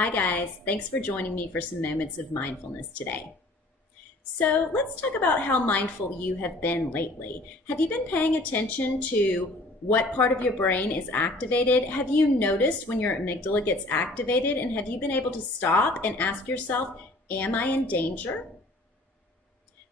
Hi guys, thanks for joining me for some moments of mindfulness today. So let's talk about how mindful you have been lately. Have you been paying attention to what part of your brain is activated? Have you noticed when your amygdala gets activated, and have you been able to stop and ask yourself, am I in danger?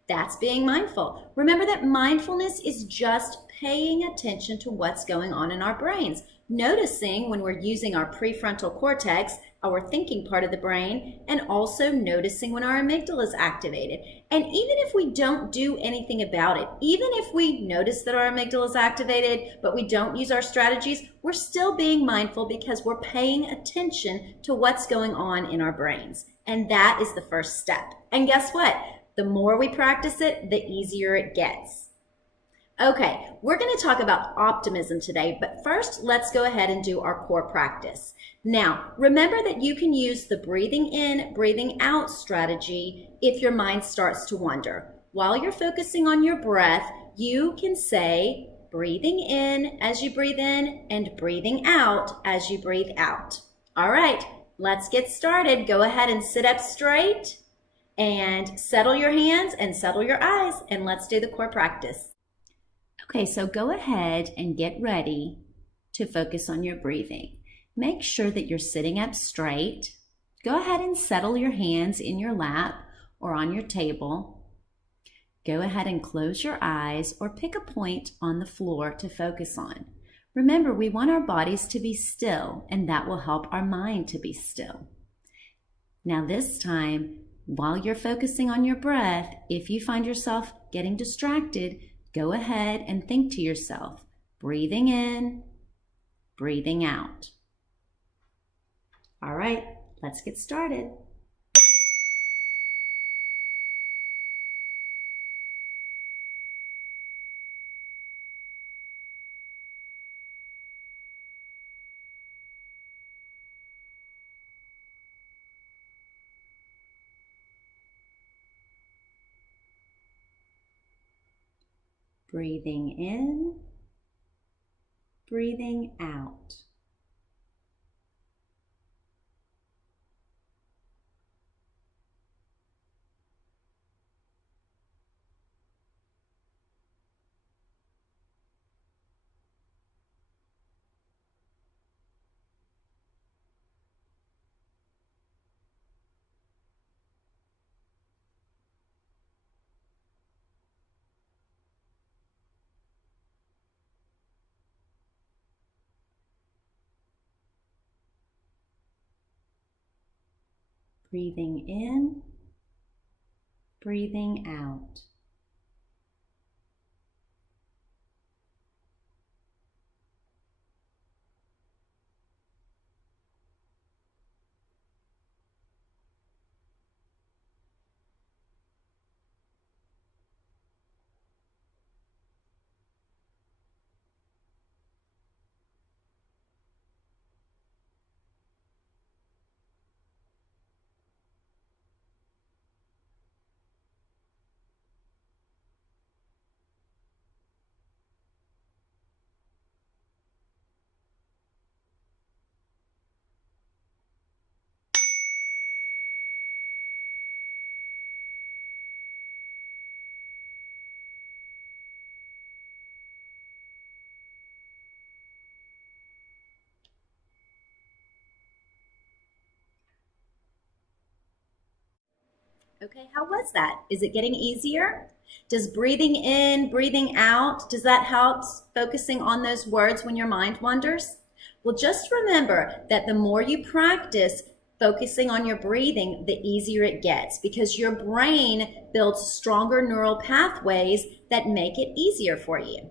That's being mindful. Remember that mindfulness is just paying attention to what's going on in our brains, noticing when we're using our prefrontal cortex, our thinking part of the brain, and also noticing when our amygdala is activated. And even if we don't do anything about it, even if we notice that our amygdala is activated, but we don't use our strategies, we're still being mindful because we're paying attention to what's going on in our brains. And that is the first step. And guess what? The more we practice it, the easier it gets. Okay, we're going to talk about optimism today, but first let's go ahead and do our core practice. Now, remember that you can use the breathing in, breathing out strategy if your mind starts to wander. While you're focusing on your breath, you can say breathing in as you breathe in and breathing out as you breathe out. All right, let's get started. Go ahead and sit up straight and settle your hands and settle your eyes, and let's do the core practice. Okay, so go ahead and get ready to focus on your breathing. Make sure that you're sitting up straight. Go ahead and settle your hands in your lap or on your table. Go ahead and close your eyes or pick a point on the floor to focus on. Remember, we want our bodies to be still, and that will help our mind to be still. Now this time, while you're focusing on your breath, if you find yourself getting distracted, go ahead and think to yourself, breathing in, breathing out. All right, let's get started. Breathing in, breathing out. Breathing in, breathing out. Okay, how was that? Is it getting easier? Does breathing in, breathing out, does that help focusing on those words when your mind wanders? Well, just remember that the more you practice focusing on your breathing, the easier it gets because your brain builds stronger neural pathways that make it easier for you.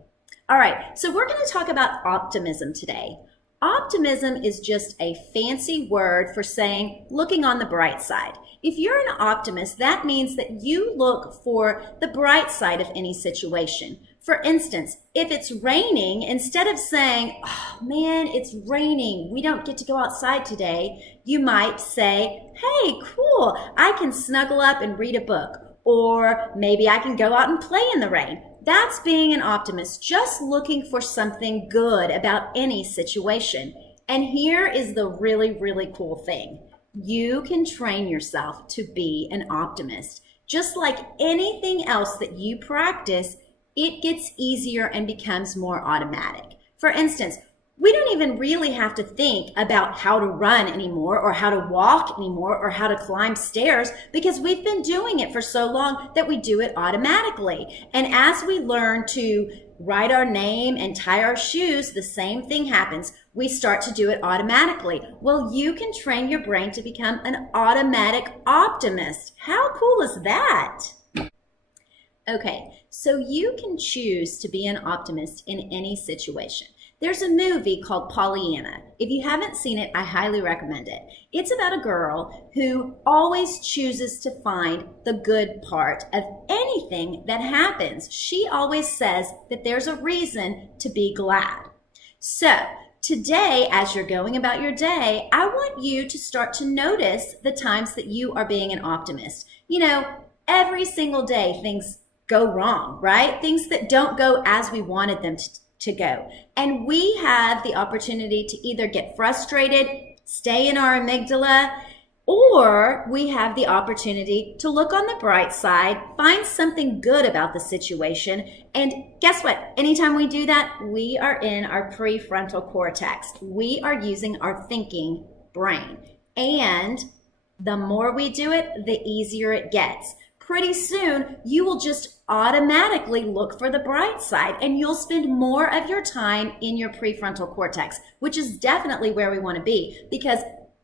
All right, so we're going to talk about optimism today. Optimism is just a fancy word for saying looking on the bright side. If you're an optimist, that means that you look for the bright side of any situation. For instance, if it's raining, instead of saying, oh man, it's raining, we don't get to go outside today, you might say, hey, cool, I can snuggle up and read a book. Or maybe I can go out and play in the rain. That's being an optimist, just looking for something good about any situation. And here is the really, really cool thing. You can train yourself to be an optimist. Just like anything else that you practice, it gets easier and becomes more automatic. For instance, we don't even really have to think about how to run anymore or how to walk anymore or how to climb stairs because we've been doing it for so long that we do it automatically. And as we learn to write our name and tie our shoes, the same thing happens. We start to do it automatically. Well, you can train your brain to become an automatic optimist. How cool is that? Okay, so you can choose to be an optimist in any situation. There's a movie called Pollyanna. If you haven't seen it, I highly recommend it. It's about a girl who always chooses to find the good part of anything that happens. She always says that there's a reason to be glad. So today, as you're going about your day, I want you to start to notice the times that you are being an optimist. You know, every single day things go wrong, right? Things that don't go as we wanted them to go. And we have the opportunity to either get frustrated, stay in our amygdala, or we have the opportunity to look on the bright side, find something good about the situation. And guess what? Anytime we do that, we are in our prefrontal cortex. We are using our thinking brain. And the more we do it, the easier it gets. Pretty soon, you will just automatically look for the bright side and you'll spend more of your time in your prefrontal cortex, which is definitely where we want to be because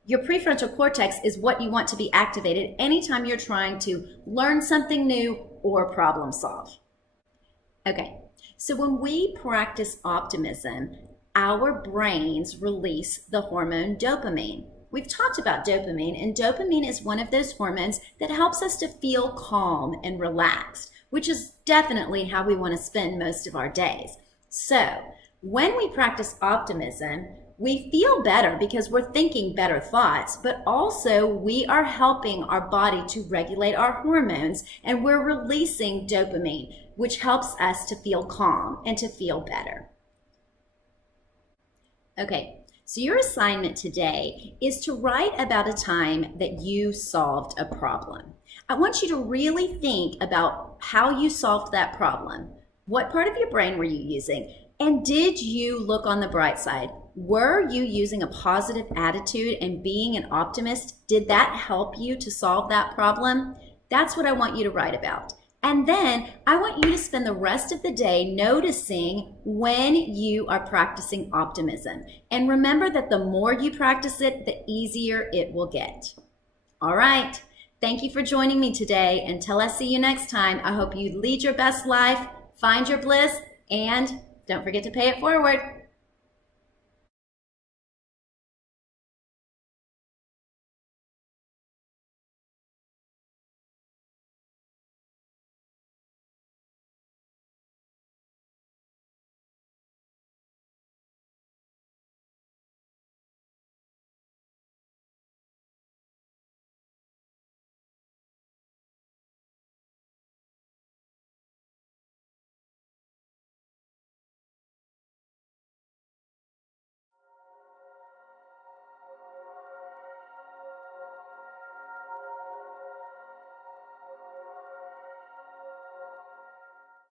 your prefrontal cortex is what you want to be activated anytime you're trying to learn something new or problem solve. Okay, so when we practice optimism, our brains release the hormone dopamine. We've talked about dopamine, and dopamine is one of those hormones that helps us to feel calm and relaxed, which is definitely how we want to spend most of our days. So when we practice optimism, we feel better because we're thinking better thoughts, but also we are helping our body to regulate our hormones, and we're releasing dopamine, which helps us to feel calm and to feel better. Okay. So your assignment today is to write about a time that you solved a problem. I want you to really think about how you solved that problem. What part of your brain were you using? And did you look on the bright side? Were you using a positive attitude and being an optimist? Did that help you to solve that problem? That's what I want you to write about. And then I want you to spend the rest of the day noticing when you are practicing optimism. And remember that the more you practice it, the easier it will get. All right. Thank you for joining me today. Until I see you next time, I hope you lead your best life, find your bliss, and don't forget to pay it forward.